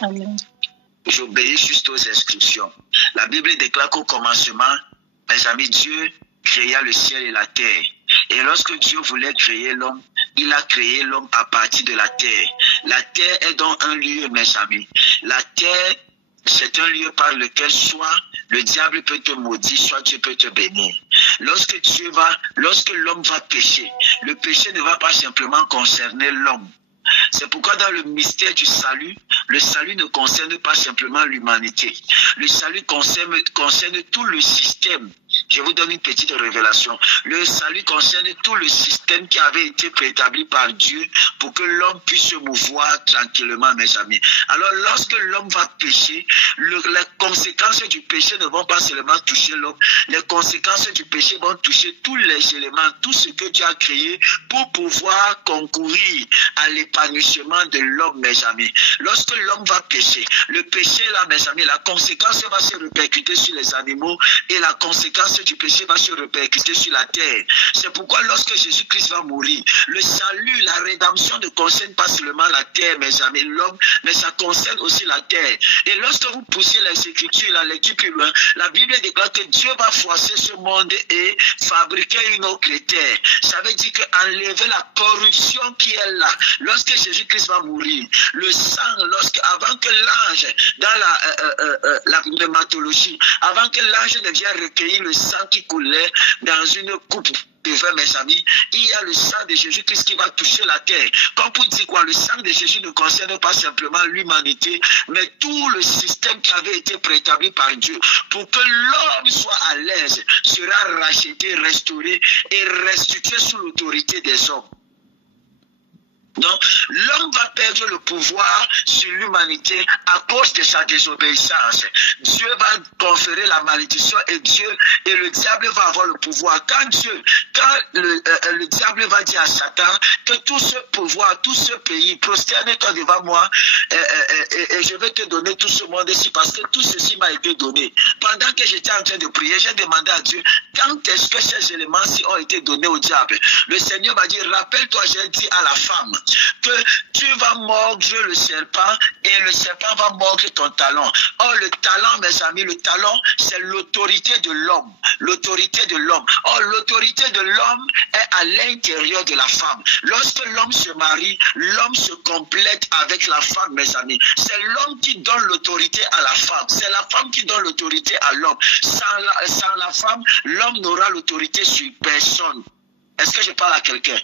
Amen. J'obéis juste aux instructions. La Bible déclare qu'au commencement, mes amis, Dieu créa le ciel et la terre. Et lorsque Dieu voulait créer l'homme, il a créé l'homme à partir de la terre. La terre est donc un lieu, mes amis. La terre, c'est un lieu par lequel soit le diable peut te maudire, soit Dieu peut te bénir. Lorsque l'homme va pécher, le péché ne va pas simplement concerner l'homme. C'est pourquoi dans le mystère du salut, le salut ne concerne pas simplement l'humanité. Le salut concerne tout le système. Je vous donne une petite révélation. Le salut concerne tout le système qui avait été préétabli par Dieu pour que l'homme puisse se mouvoir tranquillement, mes amis. Alors, lorsque l'homme va pécher, les conséquences du péché ne vont pas seulement toucher l'homme. Les conséquences du péché vont toucher tous les éléments, tout ce que Dieu a créé pour pouvoir concourir à l'épanouissement de l'homme, mes amis. Lorsque l'homme va pécher, le péché là, mes amis, la conséquence va se répercuter sur les animaux et la conséquence du péché va se répercuter sur la terre. C'est pourquoi lorsque Jésus-Christ va mourir, le salut, la rédemption ne concerne pas seulement la terre, mes amis, l'homme, mais ça concerne aussi la terre. Et lorsque vous poussez les Écritures, la lecture plus loin, la Bible déclare que Dieu va froisser ce monde et fabriquer une autre terre. Ça veut dire qu'enlever la corruption qui est là. Lorsque Jésus-Christ va mourir, le sang, avant que l'ange, dans la pneumatologie, avant que l'ange ne vienne recueillir le sang qui coulait dans une coupe de vin, mes amis, il y a le sang de Jésus-Christ qui va toucher la terre. Comme pour dire quoi, le sang de Jésus ne concerne pas simplement l'humanité, mais tout le système qui avait été préétabli par Dieu pour que l'homme soit à l'aise, sera racheté, restauré et restitué sous l'autorité des hommes. Donc, l'homme va perdre le pouvoir sur l'humanité à cause de sa désobéissance. Dieu va conférer la malédiction et le diable va avoir le pouvoir. Quand le diable va dire à Satan que tout ce pouvoir, tout ce pays, prosterne-toi devant moi et je vais te donner tout ce monde-ci parce que tout ceci m'a été donné. Pendant que j'étais en train de prier, j'ai demandé à Dieu, quand est-ce que ces éléments-ci ont été donnés au diable? Le Seigneur m'a dit, rappelle-toi, j'ai dit à la femme, que tu vas mordre le serpent et le serpent va mordre ton talon. Or, le talon, mes amis, le talon, c'est l'autorité de l'homme. L'autorité de l'homme. Or, l'autorité de l'homme est à l'intérieur de la femme. Lorsque l'homme se marie, l'homme se complète avec la femme, mes amis. C'est l'homme qui donne l'autorité à la femme. C'est la femme qui donne l'autorité à l'homme. Sans la femme, l'homme n'aura l'autorité sur personne. Est-ce que je parle à quelqu'un?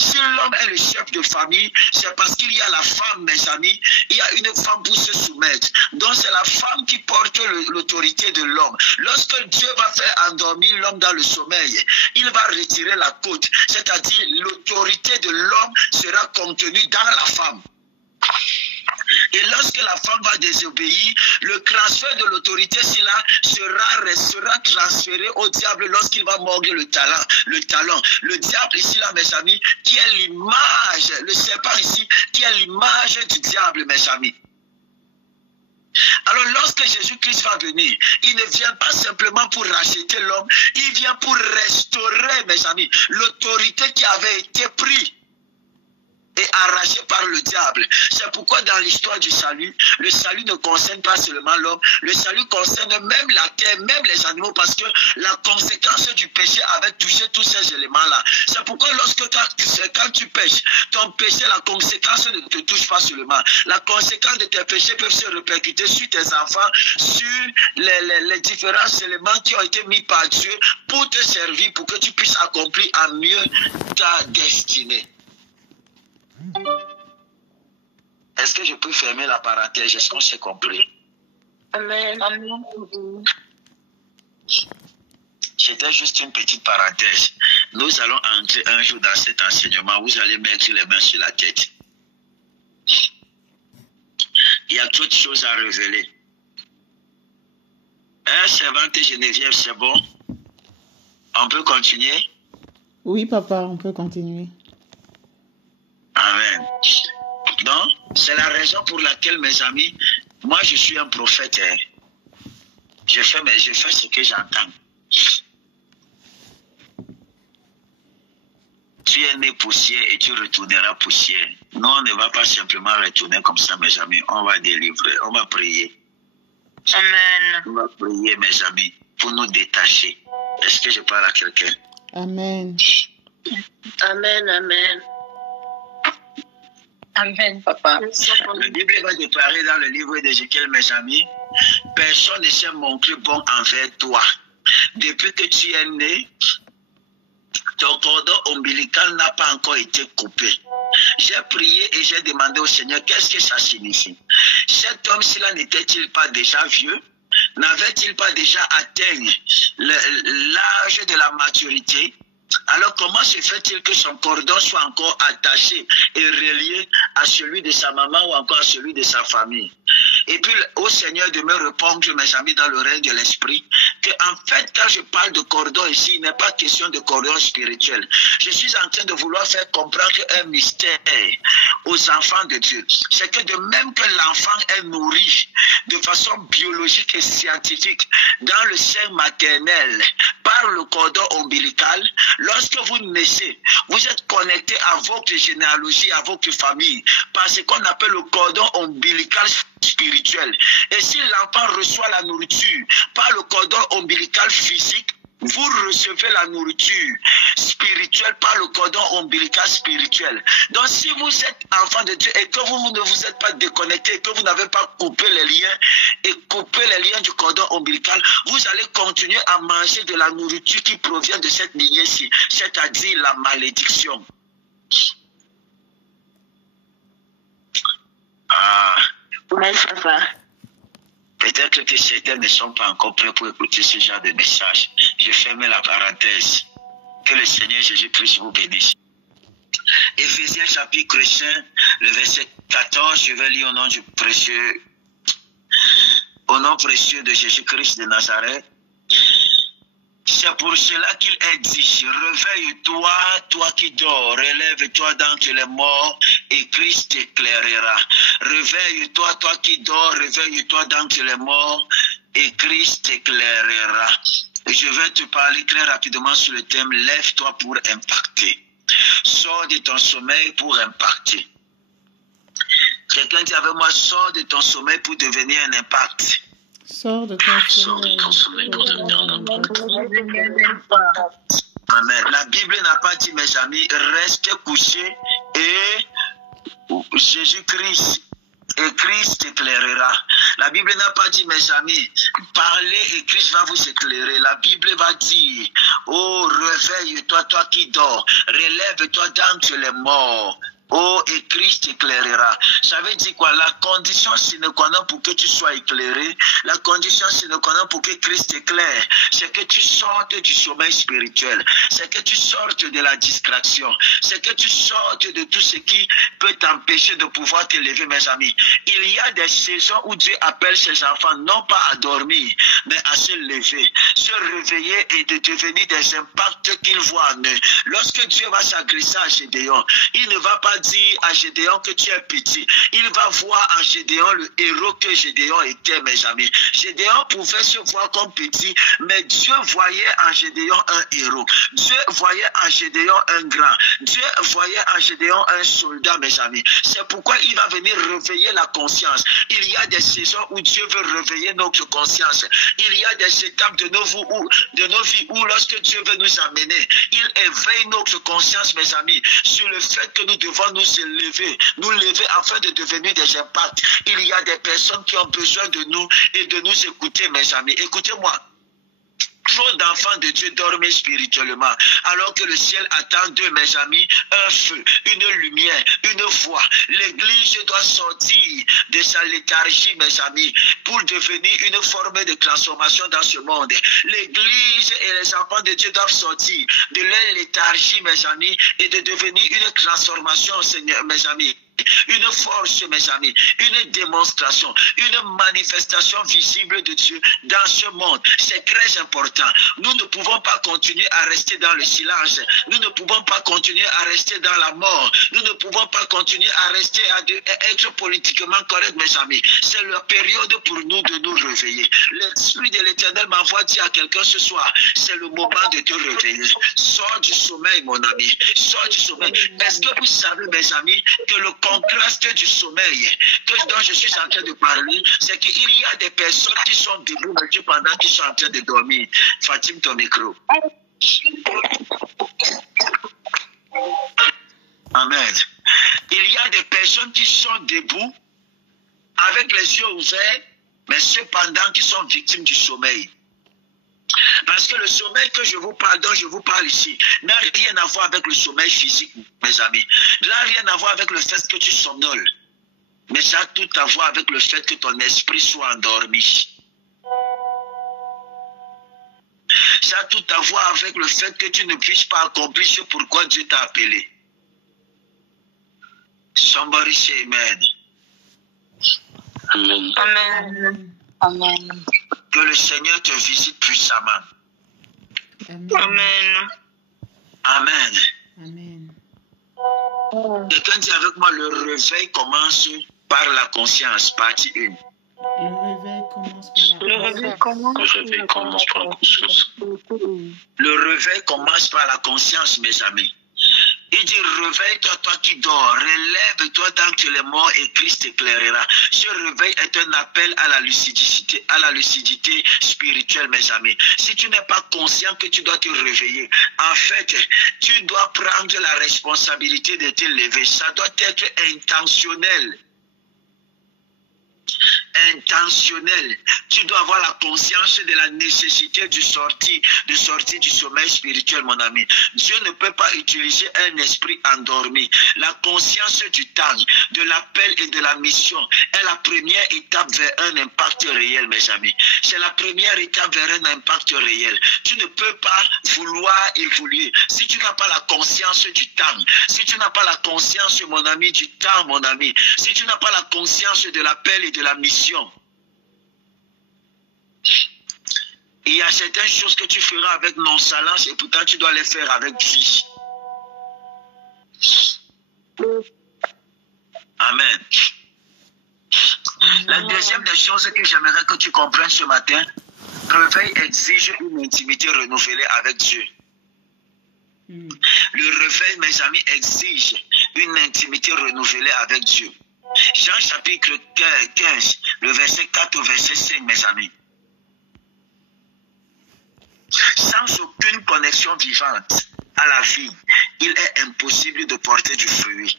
Si l'homme est le chef de famille, c'est parce qu'il y a la femme, mes amis. Il y a une femme pour se soumettre. Donc c'est la femme qui porte l'autorité de l'homme. Lorsque Dieu va faire endormir l'homme dans le sommeil, il va retirer la côte. C'est-à-dire l'autorité de l'homme sera contenue dans la femme. Et lorsque la femme va désobéir, le transfert de l'autorité sera transféré au diable lorsqu'il va mordre le talon. Le diable ici, là, mes amis, qui est l'image, le serpent ici, qui est l'image du diable, mes amis. Alors lorsque Jésus-Christ va venir, il ne vient pas simplement pour racheter l'homme, il vient pour restaurer, mes amis, l'autorité qui avait été prise et arraché par le diable. C'est pourquoi dans l'histoire du salut, le salut ne concerne pas seulement l'homme, le salut concerne même la terre, même les animaux, parce que la conséquence du péché avait touché tous ces éléments-là. C'est pourquoi quand tu pêches, ton péché, la conséquence ne te touche pas seulement. La conséquence de tes péchés peuvent se répercuter sur tes enfants, sur les différents éléments qui ont été mis par Dieu pour te servir, pour que tu puisses accomplir à mieux ta destinée. Est-ce que je peux fermer la parenthèse? Est-ce qu'on s'est compris? Amen. Amen. C'était juste une petite parenthèse. Nous allons entrer un jour dans cet enseignement. Vous allez mettre les mains sur la tête. Il y a toutes choses à révéler. Servante Geneviève, c'est bon? On peut continuer? Oui, papa, on peut continuer. Amen. Donc, c'est la raison pour laquelle, mes amis, moi je suis un prophète. Je fais ce que j'entends. Tu es né poussière et tu retourneras poussière. Non, on ne va pas simplement retourner comme ça, mes amis. On va délivrer, on va prier. Amen. On va prier, mes amis, pour nous détacher. Est-ce que je parle à quelqu'un? Amen. Amen, amen. Amen, papa. La Bible va déclarer dans le livre d'Ézéchiel, mes amis, personne ne s'est montré bon envers toi. Depuis que tu es né, ton cordon ombilical n'a pas encore été coupé. J'ai prié et j'ai demandé au Seigneur, qu'est-ce que ça signifie? Cet homme-là n'était-il pas déjà vieux? N'avait-il pas déjà atteint l'âge de la maturité? Alors comment se fait-il que son cordon soit encore attaché et relié à celui de sa maman ou encore à celui de sa famille? Et puis au Seigneur de me répondre, mes amis, dans le règne de l'esprit, que en fait quand je parle de cordon ici, il n'est pas question de cordon spirituel. Je suis en train de vouloir faire comprendre un mystère aux enfants de Dieu. C'est que de même que l'enfant est nourri de façon biologique et scientifique dans le sein maternel par le cordon ombilical, lorsque vous naissez, vous êtes connecté à votre généalogie, à votre famille, par ce qu'on appelle le cordon ombilical spirituel. Et si l'enfant reçoit la nourriture par le cordon ombilical physique, vous recevez la nourriture spirituelle par le cordon ombilical spirituel. Donc si vous êtes enfant de Dieu et que vous ne vous êtes pas déconnecté, et que vous n'avez pas coupé les liens et coupé les liens du cordon ombilical, vous allez continuer à manger de la nourriture qui provient de cette lignée-ci, c'est-à-dire la malédiction. Oui, papa. Peut-être que certains ne sont pas encore prêts pour écouter ce genre de message. Je ferme la parenthèse. Que le Seigneur Jésus-Christ vous bénisse. Éphésiens chapitre 5, le verset 14, je vais lire au nom précieux de Jésus-Christ de Nazareth. C'est pour cela qu'il est dit, réveille-toi, toi qui dors, relève-toi d'entre les morts, et Christ t'éclairera. Réveille-toi, toi qui dors, réveille-toi d'entre les morts, et Christ t'éclairera. Je vais te parler très rapidement sur le thème, lève-toi pour impacter. Sors de ton sommeil pour impacter. Quelqu'un dit avec moi, sors de ton sommeil pour devenir un impact. Sors de ton sommeil pour devenir un impact. Amen. La Bible n'a pas dit, mes amis, restez couchés et Jésus-Christ et Christ éclairera. La Bible n'a pas dit, mes amis, parlez et Christ va vous éclairer. La Bible va dire, oh, réveille-toi, toi qui dors, relève-toi d'entre les morts. Oh, et Christ éclairera. Ça veut dire quoi? La condition sine qua non pour que tu sois éclairé, la condition sine qua non pour que Christ éclaire, c'est que tu sortes du sommeil spirituel, c'est que tu sortes de la distraction, c'est que tu sortes de tout ce qui peut t'empêcher de pouvoir te lever, mes amis. Il y a des saisons où Dieu appelle ses enfants non pas à dormir, mais à se lever, se réveiller et de devenir des impacts qu'ils voient en eux. Lorsque Dieu va s'agresser à Gédéon, il ne va pas dire à Gédéon que tu es petit. Il va voir en Gédéon le héros que Gédéon était, mes amis. Gédéon pouvait se voir comme petit, mais Dieu voyait en Gédéon un héros. Dieu voyait en Gédéon un grand. Dieu voyait en Gédéon un soldat, mes amis. C'est pourquoi il va venir réveiller la conscience. Il y a des saisons où Dieu veut réveiller notre conscience. Il y a des étapes de nos vies où lorsque Dieu veut nous amener, il éveille notre conscience, mes amis, sur le fait que nous devons nous lever afin de devenir des impacts. Il y a des personnes qui ont besoin de nous et de nous écouter, mes amis. Écoutez-moi. Trop d'enfants de Dieu dorment spirituellement, alors que le ciel attend d'eux, mes amis, un feu, une lumière, une voix. L'Église doit sortir de sa léthargie, mes amis, pour devenir une forme de transformation dans ce monde. L'Église et les enfants de Dieu doivent sortir de leur léthargie, mes amis, et de devenir une transformation, Seigneur, mes amis. une force, mes amis, une démonstration, une manifestation visible de Dieu dans ce monde. C'est très important. Nous ne pouvons pas continuer à rester dans le silence. Nous ne pouvons pas continuer à rester dans la mort. Nous ne pouvons pas continuer à rester à être politiquement correct, mes amis. C'est la période pour nous de nous réveiller. L'Esprit de l'Éternel m'envoie dire à quelqu'un ce soir, c'est le moment de te réveiller. Sors du sommeil, mon ami. Sors du sommeil. Est-ce que vous savez, mes amis, que le contraste du sommeil dont je suis en train de parler, c'est qu'il y a des personnes qui sont debout, mais pendant qu'ils sont en train de dormir. Fatim, ton micro. Amen. Il y a des personnes qui sont debout, avec les yeux ouverts, mais cependant qui sont victimes du sommeil. Parce que le sommeil que je vous parle, dont je vous parle ici, n'a rien à voir avec le sommeil physique, mes amis. N'a rien à voir avec le fait que tu somnoles. Mais ça a tout à voir avec le fait que ton esprit soit endormi. Ça a tout à voir avec le fait que tu ne puisses pas accomplir ce pourquoi Dieu t'a appelé. Somebody say amen. Amen. Amen. Amen. Que le Seigneur te visite puissamment. Amen. Amen. Amen. Amen. Quelqu'un dit avec moi, le réveil commence par la conscience, partie 1. Le réveil commence par la Le réveil commence par la conscience. Le réveil commence par la conscience, mes amis. Il dit, réveille-toi, toi qui dors, relève-toi tant que les morts et Christ éclairera. Ce réveil est un appel à la lucidité spirituelle, mes amis. Si tu n'es pas conscient que tu dois te réveiller, en fait, tu dois prendre la responsabilité de te lever. Ça doit être intentionnel. Intentionnel. Tu dois avoir la conscience de la nécessité de sortir du sommeil spirituel, mon ami. Dieu ne peut pas utiliser un esprit endormi. La conscience du temps, de l'appel et de la mission est la première étape vers un impact réel, mes amis. C'est la première étape vers un impact réel. Tu ne peux pas vouloir évoluer si tu n'as pas la conscience du temps. Si tu n'as pas la conscience, mon ami, du temps, mon ami. Si tu n'as pas la conscience de l'appel et de la mission. Il y a certaines choses que tu feras avec nonchalance et pourtant tu dois les faire avec vie. Amen. La deuxième des choses que j'aimerais que tu comprennes ce matin, réveil exige une intimité renouvelée avec Dieu. Le réveil, mes amis, exige une intimité renouvelée avec Dieu. Jean chapitre 15, le verset 4 au verset 5, mes amis. Sans aucune connexion vivante à la vie, il est impossible de porter du fruit.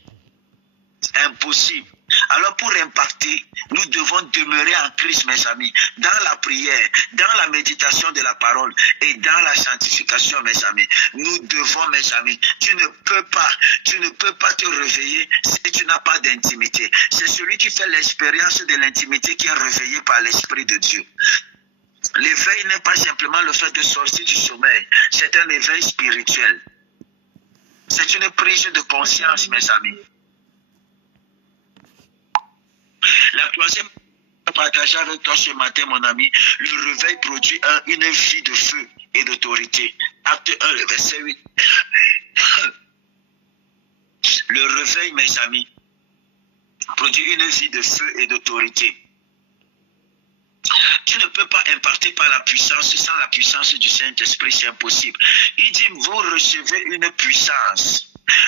Impossible. Alors pour impacter, nous devons demeurer en Christ, mes amis, dans la prière, dans la méditation de la parole et dans la sanctification, mes amis. Nous devons, mes amis, tu ne peux pas te réveiller si tu n'as pas d'intimité. C'est celui qui fait l'expérience de l'intimité qui est réveillé par l'Esprit de Dieu. L'éveil n'est pas simplement le fait de sortir du sommeil, c'est un éveil spirituel. C'est une prise de conscience, mes amis. La troisième, je vais partager avec toi ce matin, mon ami, le réveil produit une vie de feu et d'autorité. Acte 1, le verset 8. Le réveil, mes amis, produit une vie de feu et d'autorité. Tu ne peux pas imparter par la puissance sans la puissance du Saint-Esprit, c'est impossible. Il dit, vous recevez une puissance.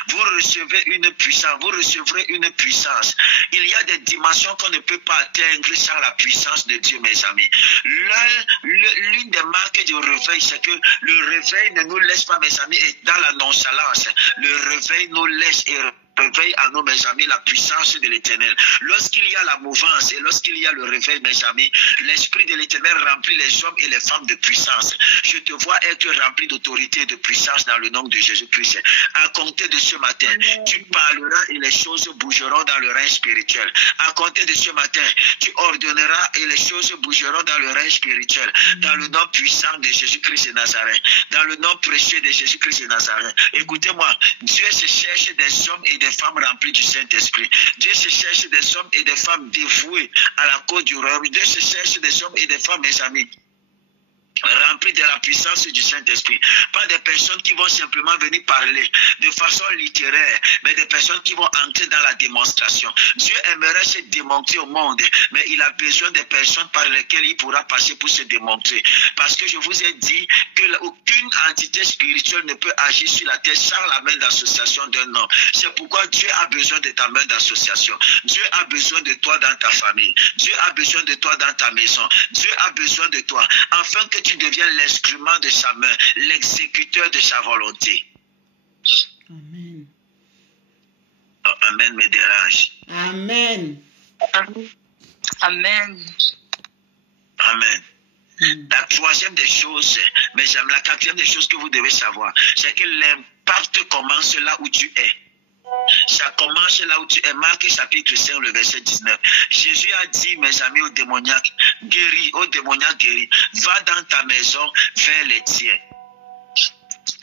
Vous recevez une puissance, vous recevrez une puissance. Il y a des dimensions qu'on ne peut pas atteindre sans la puissance de Dieu, mes amis. L'une des marques du réveil, c'est que le réveil ne nous laisse pas, mes amis, être dans la nonchalance. Le réveil nous laisse et réveille à nous, mes amis, la puissance de l'Éternel. Lorsqu'il y a la mouvance et lorsqu'il y a le réveil, mes amis, l'Esprit de l'Éternel remplit les hommes et les femmes de puissance. Je te vois être rempli d'autorité et de puissance dans le nom de Jésus-Christ. À compter de ce matin, tu parleras et les choses bougeront dans le règne spirituel. À compter de ce matin, tu ordonneras et les choses bougeront dans le règne spirituel. Dans le nom puissant de Jésus-Christ de Nazareth. Dans le nom précieux de Jésus-Christ de Nazareth. Écoutez-moi, Dieu se cherche des hommes et des des femmes remplies du Saint-Esprit. Dieu se cherche des hommes et des femmes dévoués à la cause du royaume. Dieu se cherche des hommes et des femmes, mes amis, remplis de la puissance du Saint-Esprit. Pas des personnes qui vont simplement venir parler de façon littéraire, mais des personnes qui vont entrer dans la démonstration. Dieu aimerait se démontrer au monde, mais il a besoin des personnes par lesquelles il pourra passer pour se démontrer. Parce que je vous ai dit que aucune entité spirituelle ne peut agir sur la terre sans la main d'association d'un homme. C'est pourquoi Dieu a besoin de ta main d'association. Dieu a besoin de toi dans ta famille. Dieu a besoin de toi dans ta maison. Dieu a besoin de toi, afin que tu deviennes l'instrument de sa main, l'exécuteur de sa volonté. Amen. Oh, amen me dérange. Amen. Amen. Amen. La troisième des choses, mais j'aime la quatrième des choses que vous devez savoir, c'est que l'impact commence là où tu es. Ça commence là où tu es. Marc chapitre 5, le verset 19. Jésus a dit, mes amis, aux démoniaques guéris, va dans ta maison, vers les tiens.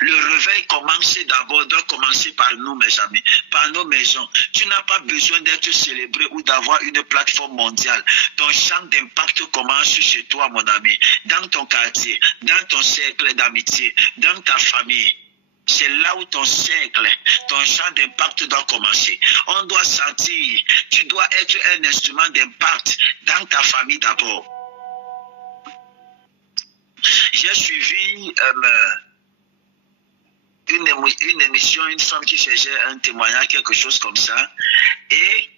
Le réveil doit commencer par nous, mes amis, par nos maisons. Tu n'as pas besoin d'être célébré ou d'avoir une plateforme mondiale. Ton champ d'impact commence chez toi, mon ami, dans ton quartier, dans ton cercle d'amitié, dans ta famille. C'est là où ton cercle, ton champ d'impact doit commencer. On doit sentir, tu dois être un instrument d'impact dans ta famille d'abord. J'ai suivi une émission, une femme qui faisait un témoignage, quelque chose comme ça, et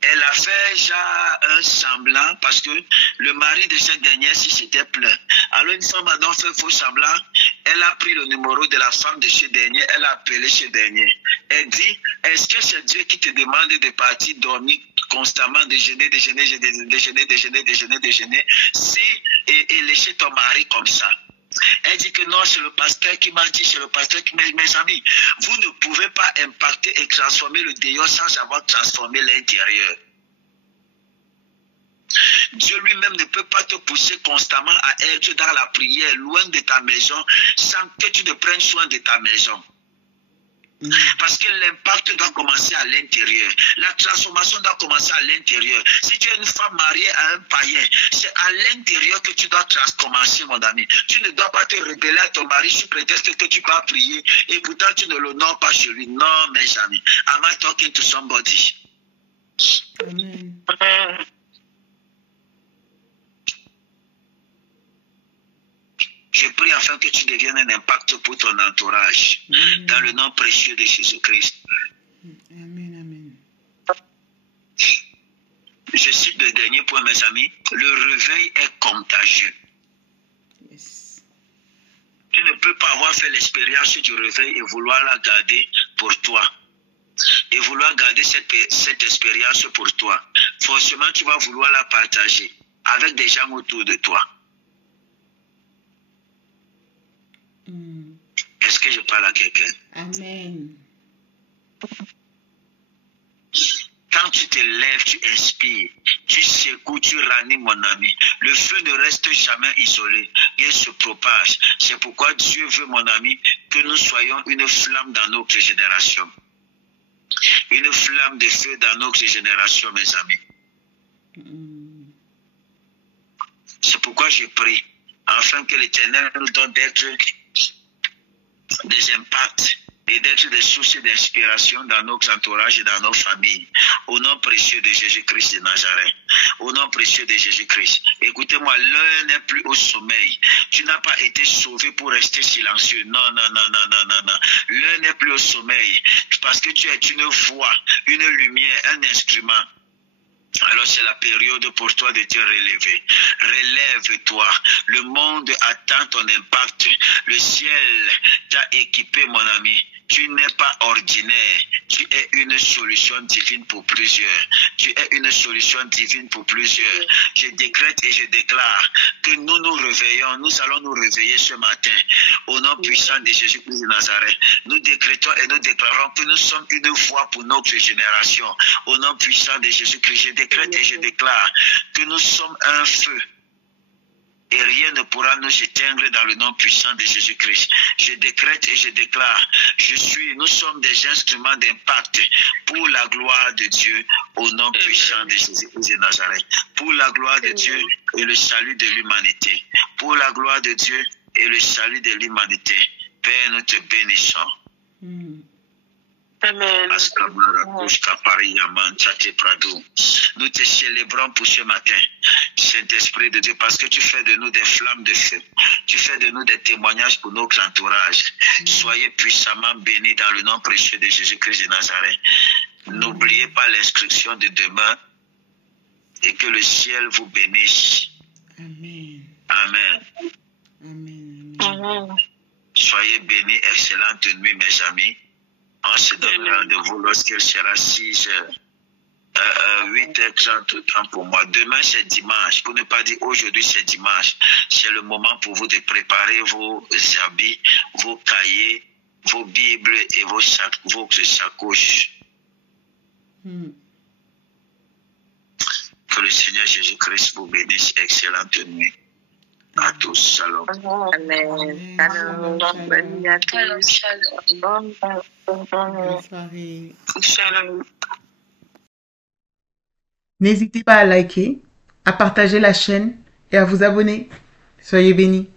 elle a fait déjà un semblant parce que le mari de cette dernière s'était plaint. Alors une femme a donc fait faux semblant. Elle a pris le numéro de la femme de chez dernier. Elle a appelé chez dernier. Elle dit, est-ce que c'est Dieu qui te demande de partir dormir constamment, déjeuner, si et laisser ton mari comme ça? Elle dit que non, c'est le pasteur qui m'a dit, c'est le pasteur qui m'a dit. Mes amis, vous ne pouvez pas impacter et transformer le dehors sans avoir transformé l'intérieur. Dieu lui-même ne peut pas te pousser constamment à être dans la prière, loin de ta maison, sans que tu ne prennes soin de ta maison. Parce que l'impact doit commencer à l'intérieur. La transformation doit commencer à l'intérieur. Si tu es une femme mariée à un païen, c'est à l'intérieur que tu dois commencer, mon ami. Tu ne dois pas te rebeller à ton mari sous prétexte que tu vas prier et pourtant tu ne l'honores pas chez lui. Non, mes amis. Am I talking to somebody? Amen. Je prie afin que tu deviennes un impact pour ton entourage. Amen. Dans le nom précieux de Jésus-Christ. Amen, amen. Je cite le dernier point, mes amis. Le réveil est contagieux. Yes. Tu ne peux pas avoir fait l'expérience du réveil et vouloir la garder pour toi. Et vouloir garder cette expérience pour toi. Forcément, tu vas vouloir la partager avec des gens autour de toi. Est-ce que je parle à quelqu'un? Amen. Quand tu te lèves, tu inspires, tu secoues, tu ranimes, mon ami. Le feu ne reste jamais isolé, il se propage. C'est pourquoi Dieu veut, mon ami, que nous soyons une flamme dans notre génération. Une flamme de feu dans notre génération, mes amis. C'est pourquoi je prie, afin que l'Éternel nous donne d'être des impacts et d'être des sources d'inspiration dans notre entourage et dans nos familles. Au nom précieux de Jésus-Christ de Nazareth. Au nom précieux de Jésus-Christ. Écoutez-moi, l'heure n'est plus au sommeil. Tu n'as pas été sauvé pour rester silencieux. Non. L'heure n'est plus au sommeil. Parce que tu es une voix, une lumière, un instrument. Alors c'est la période pour toi de te relever. Relève-toi. Le monde attend ton impact. Le ciel t'a équipé, mon ami. Tu n'es pas ordinaire. Tu es une solution divine pour plusieurs. Tu es une solution divine pour plusieurs. Je décrète et je déclare que nous nous réveillons. Nous allons nous réveiller ce matin. Au nom puissant de Jésus-Christ de Nazareth. Nous décrétons et nous déclarons que nous sommes une voix pour notre génération. Au nom puissant de Jésus-Christ, je décrète et je déclare que nous sommes un feu. et rien ne pourra nous éteindre dans le nom puissant de Jésus-Christ. Je décrète et je déclare, nous sommes des instruments d'impact pour la gloire de Dieu au nom puissant de Jésus-Christ de Nazareth, pour la gloire de Dieu et le salut de l'humanité, pour la gloire de Dieu et le salut de l'humanité. Père, nous te bénissons. Amen. Nous te célébrons pour ce matin, Saint-Esprit de Dieu, parce que tu fais de nous des flammes de feu. Tu fais de nous des témoignages pour notre entourage. Soyez puissamment bénis dans le nom précieux de Jésus-Christ de Nazareth. N'oubliez pas l'instruction de demain et que le ciel vous bénisse. Amen. Amen. Amen. Amen. Soyez bénis, excellente nuit, mes amis. On se donne rendez-vous lorsqu'il sera 8h30 temps pour moi. Demain, c'est dimanche. Pour ne pas dire aujourd'hui, c'est dimanche. C'est le moment pour vous de préparer vos habits, vos cahiers, vos Bibles et vos sacoches. Que le Seigneur Jésus-Christ vous bénisse. Excellente nuit à tous. Shalom. Amen. Shalom. Bonne nuit à tous. Bonne soirée. Shalom. N'hésitez pas à liker, à partager la chaîne et à vous abonner. Soyez bénis.